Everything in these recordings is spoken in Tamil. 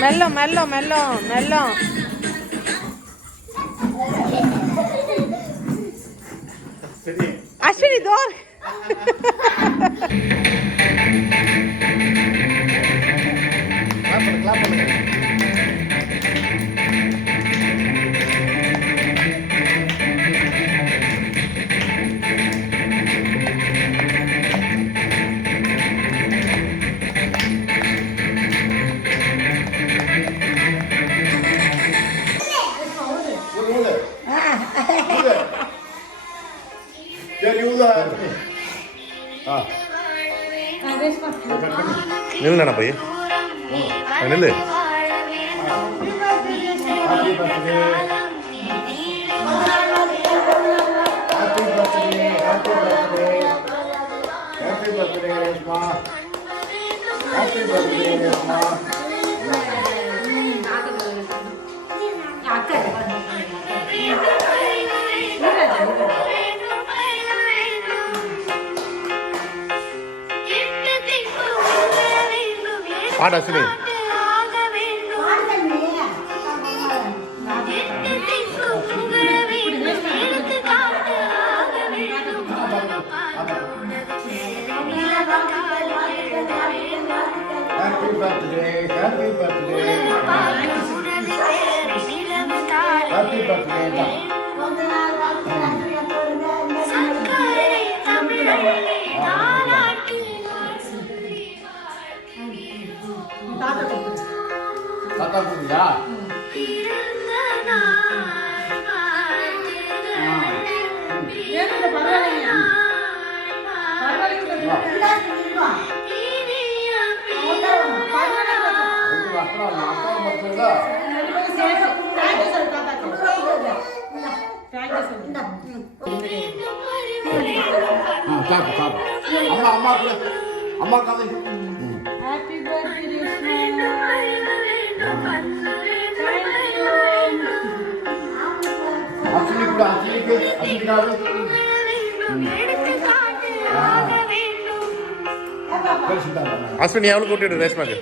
மெல்ல மெல்ல மெல்ல மெல்ல அஸ்வினி தோர் நில்லுண்ணா போய் நில்லு. பாடு அஸ்வினி. தாத்தா கூப்பிடுதா? அம்மா அம்மா அம்மா கதை. ஹாப்பி பர்த்டே அஸ்வினி கூட அஸ்வினிக்கு அஸ்வினிக்காக அஸ்வினி எவ்வளோ கூட்டிட்டு ரேஷ்மாக்கு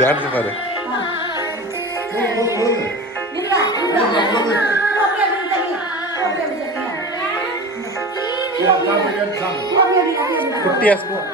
டான்ஸ் பாரு. குட்டியா ஸ்பூன்.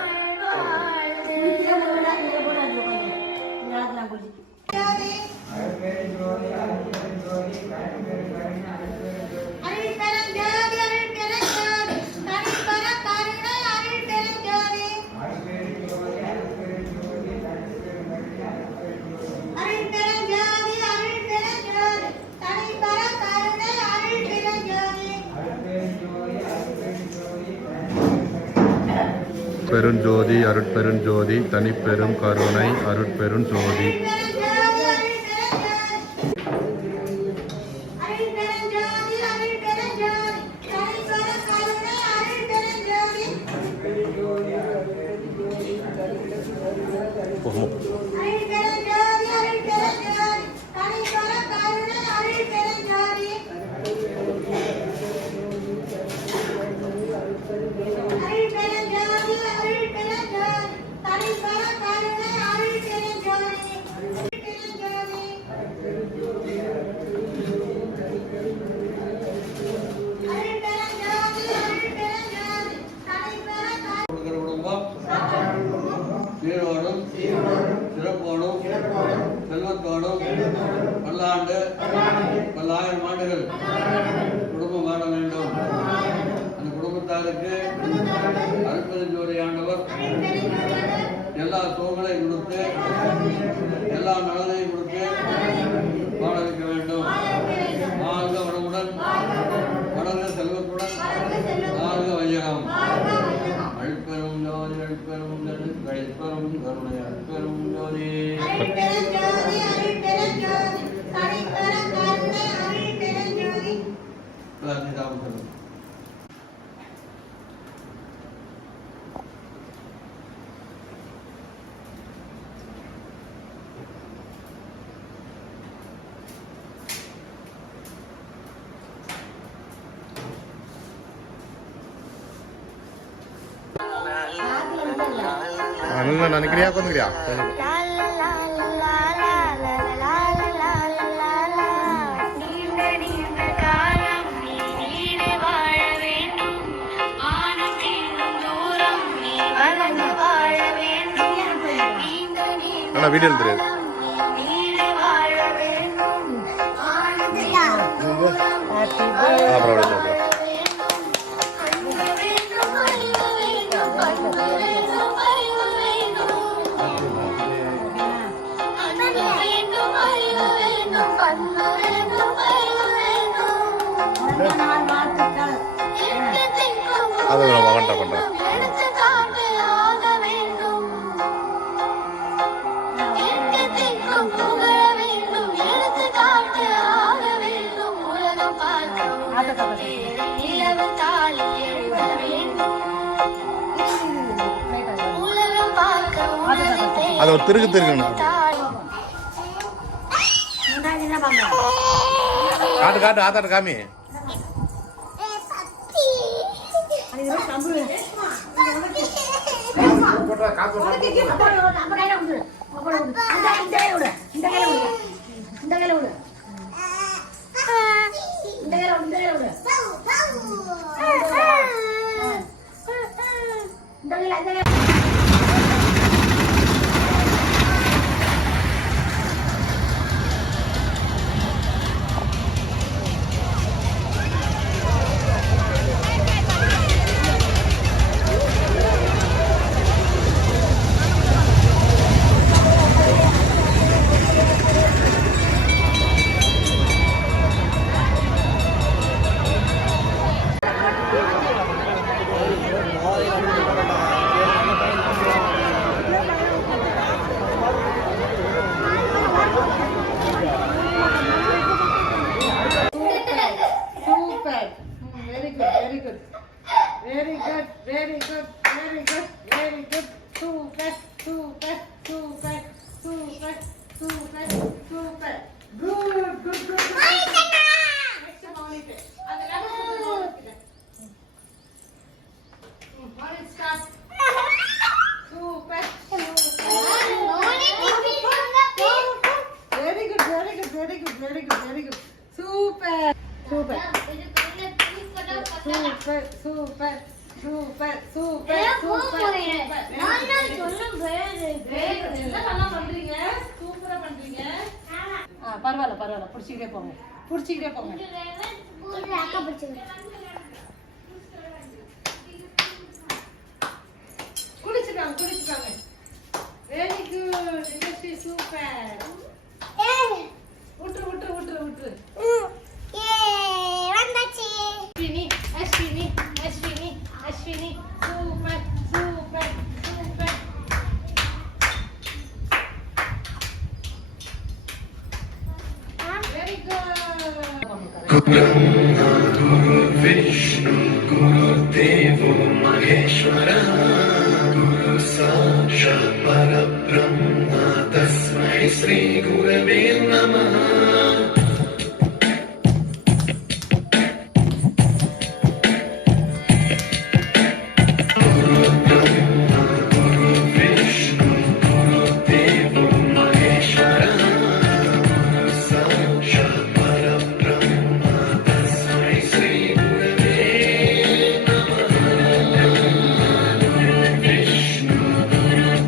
பெருஞ்சோதி அருட்பெருஞ்சோதி தனிப்பெரும் கருணை அருட்பெருஞ்சோதி. சீரோடும் சிறப்போடும் செல்வத்தோடும் பல்லாண்டு பல்லாயிரம் ஆண்டுகள் குடும்பம் வாழ வேண்டும். அந்த குடும்பத்தாருக்கு அருட்பெருஞ்சோதி ஆண்டவர் எல்லா சுகங்களையும் கொடுத்து எல்லா நலனையும் கொடுத்து வாழ வைக்க வேண்டும். வாழ்க வளமுடன், வளர்ந்த செல்வத்துடன், வாழ்க வையகம். அழுப்பெரும் ஜோதி, அழுப்பெரும் ஜோதி, கழிப்பெரும் கருணை, அழுப்பெரும் ஜோதி. ராமச்சந்திரன். நினைக்கிறியா கொண்டுக்கிறியா? வீடியோ தெரியாது. அப்புறம் அது நான் மகன்கிட்ட பண்றேன். அது ஒரு திருக்கு திருக்கணும். காட்டு காட்டு ஆத்தாட்டு காமி. பரவாயில்ல பரவாயில்ல, புடிச்சுக்கிட்டே போங்க, புடிச்சுக்கிட்டே போங்க. குடிச்சுக்காங்க குடிச்சுக்காங்க. Very good, industry super. விட்டு விட்டு விட்டு விட்டு. Ashwini Ashwini Ashwini Ashwini super super super. Very good. गुरु विष्णु गुरुदेवो महेश्वरः गुरु साक्षात् परब्रह्म तस्मै श्री गुरवे नमः.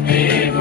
Devo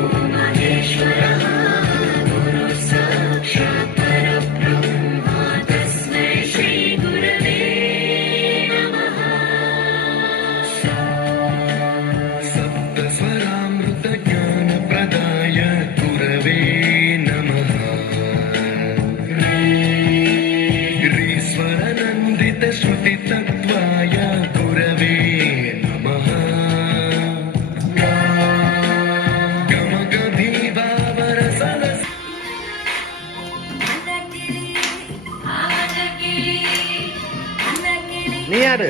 யாரு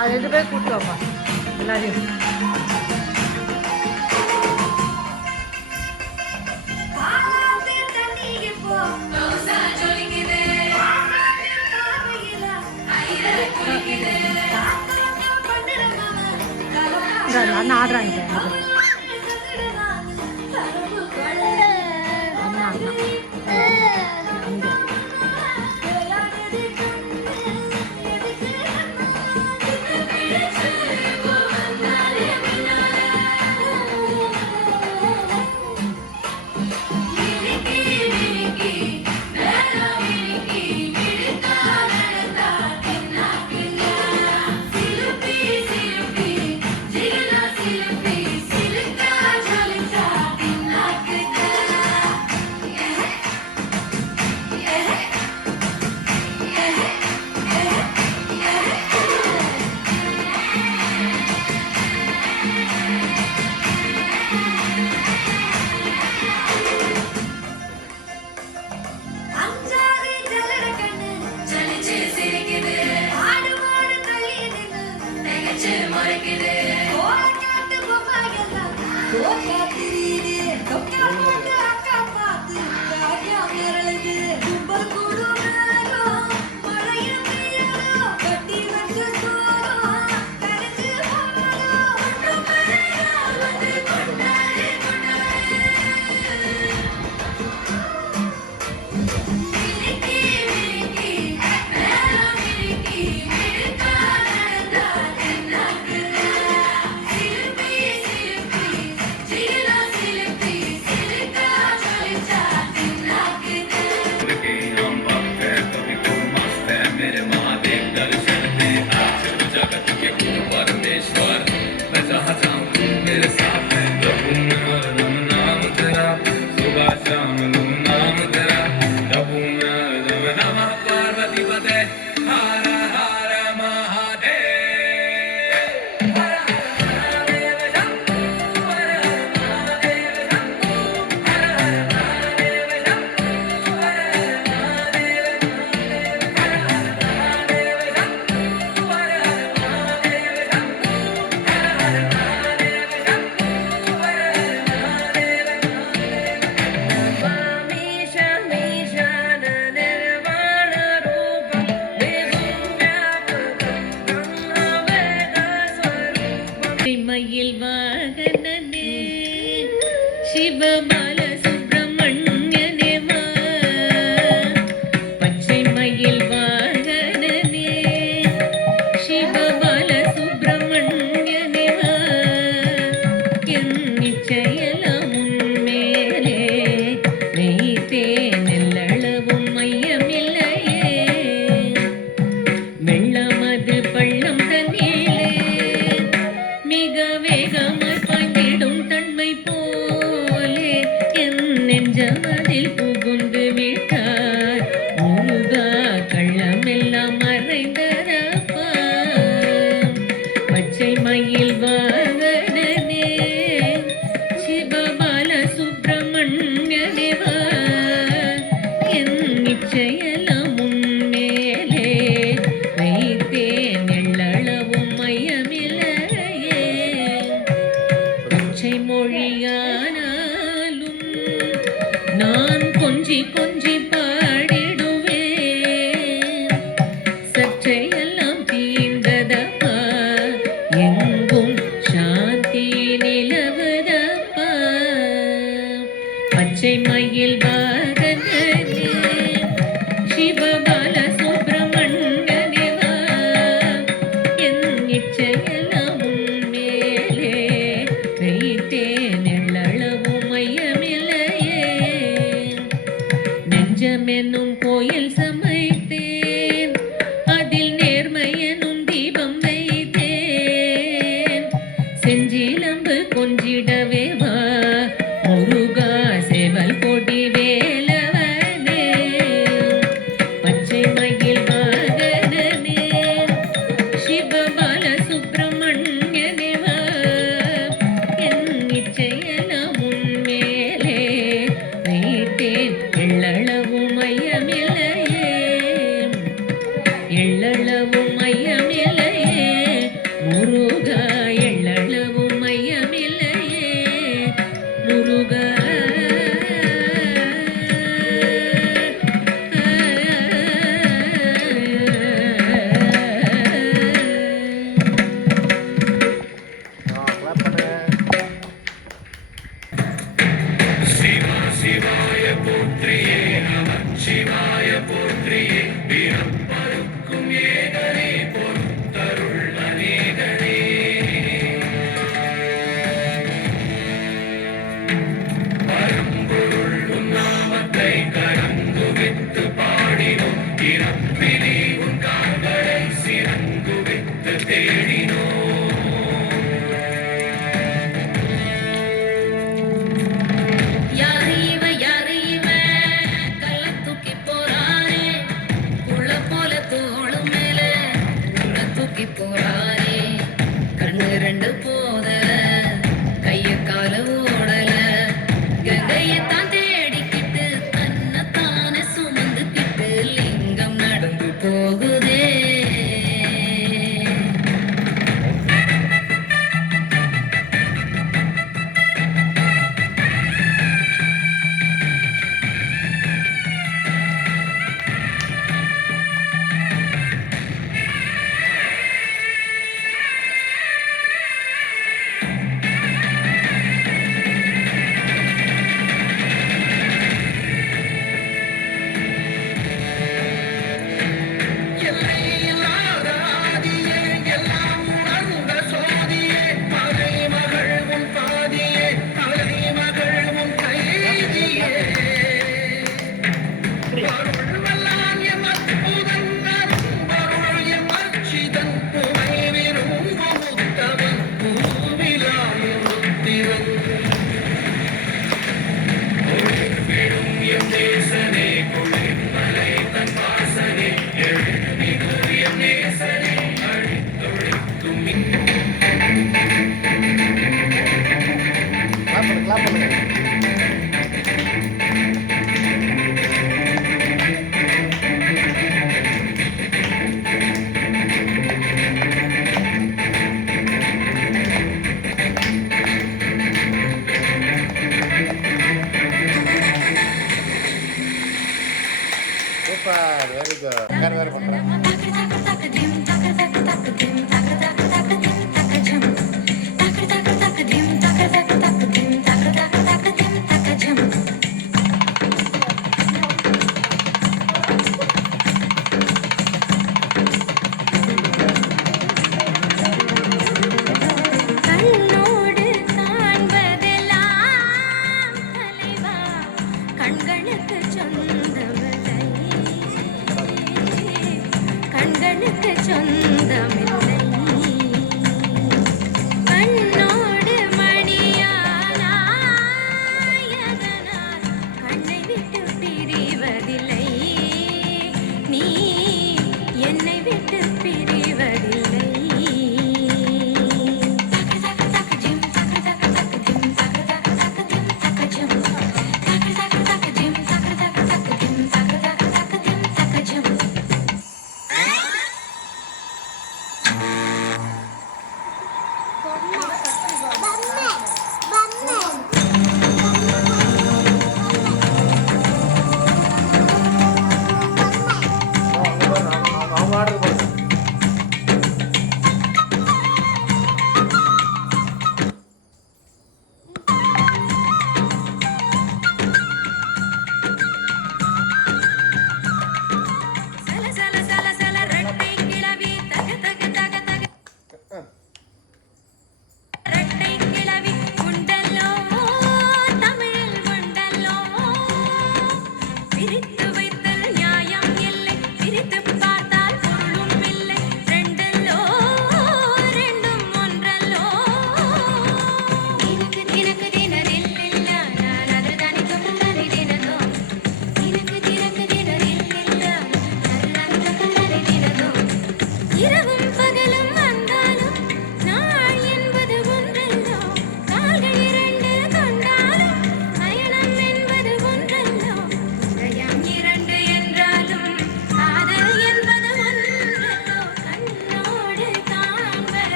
அது 2 பேர் கூட்டு வாப்பா எல்லாரையும். அண்ணா ஆடுறாங்க அண்ணா அண்ணா மயில் வாகனனே சிவபால சுப்பிரமணியனே வா பச்சை மயில் வாகனனே சிவபால சுப்பிரமணியனே வா என் நிச்சயலாம் உன்மேலே வைத்தேன் எல்லளவும் மையமில்லையே வெள்ளமது பள்ளம் தண்ணீரே மிக வேகமாய் பாய்ந்திடும் தன்மை போலே என் நெஞ்சமதில் புகுந்து விட்டார் முருகா கள்ளமெல்லாம் மறைந்ததப்பா பச்சை மயில் வாகனனே சிவபால சுப்பிரமணியனே வா என் நிச்சயலாம் உன்மேலே வைத்தேன் எள்ளளவும் மையமில்லையே பச்சை மொழியானாலும் நான் கொஞ்சி கொஞ்சி பாடிடுவேன் சற்றையெல்லாம் தீர்ந்ததப்பா எங்கும் சாந்தி நிலவுதப்பா பச்சை மயில் வாகனனே சிவபால சுப்பிரமணியனே வா என் நிச்சயலாம் உன்மேலே வைத்தேன் எள்ளளவும் மையமில்லையே நெஞ்சமென்னும் செஞ்சிலம்பு கொஞ்சிடவே வா முருகா சேவல் கொடி வேலவனே பச்சை மயில் வாகனனே சிவபால சுப்பிரமணியனே வா என் நிச்சயெல்லாம் உன்மேலே வைத்தேன் எள்ளளவும் மையமில்லையே எள்ளளவும் மையமில்லையே முருகா எள்ளளவும் மையமில்லையே முருகா சிவா சிவாய போற்றியே நம சிவாய போற்றியே வீரம் பருக்கும் ஏகனே பொறுத்தருள் அநேகனே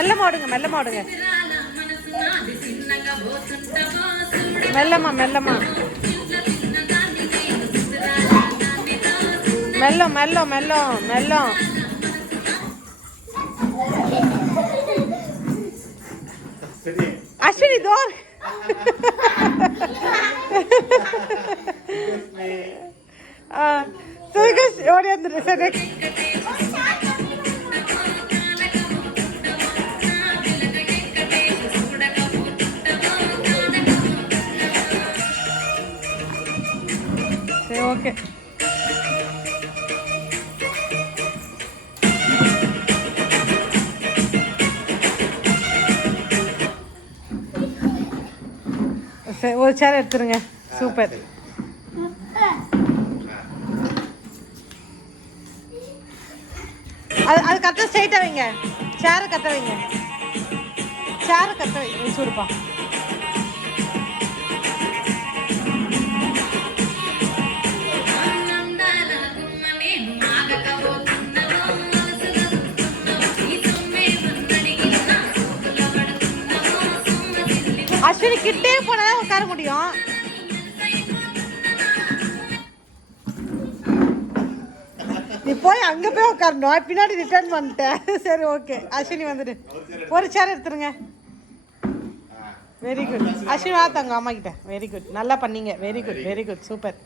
மெல்லமா ஓடுங்க, மெல்லமா ஓடுங்க. மெல்லமா மெல்லமா மெல்லம் மெல்லம் மெல்லம் மெல்லம். அஸ்வினி தோர். ஓடி வந்துடு. சரி சரி ஓகே. சரி ஒரு சேர் எடுத்துருங்க. சூப்பர். அது கத்த ஸ்ட்ரைட்டாக வைங்க. சேரை கத்த வைங்க. சேரை கத்த வைங்க. சூடுப்பா. அஸ்வினி கிட்டே போனா உட்கார முடியும். நீ போய் அங்க போய் உட்காரணும். பின்னாடி ரிட்டர்ன் பண்ணிட்டேன். சரி ஓகே. அஸ்வினி வந்துடு. ஒரு சேர் எடுத்துருங்க. Very good. அஸ்வினி வாத்தாங்க அம்மா கிட்ட. Very good. நல்லா பண்ணீங்க. Very good, very good, super.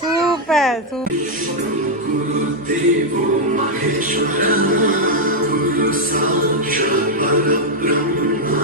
Super Ishvara, Guru Sakshat Parabrahma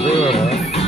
அது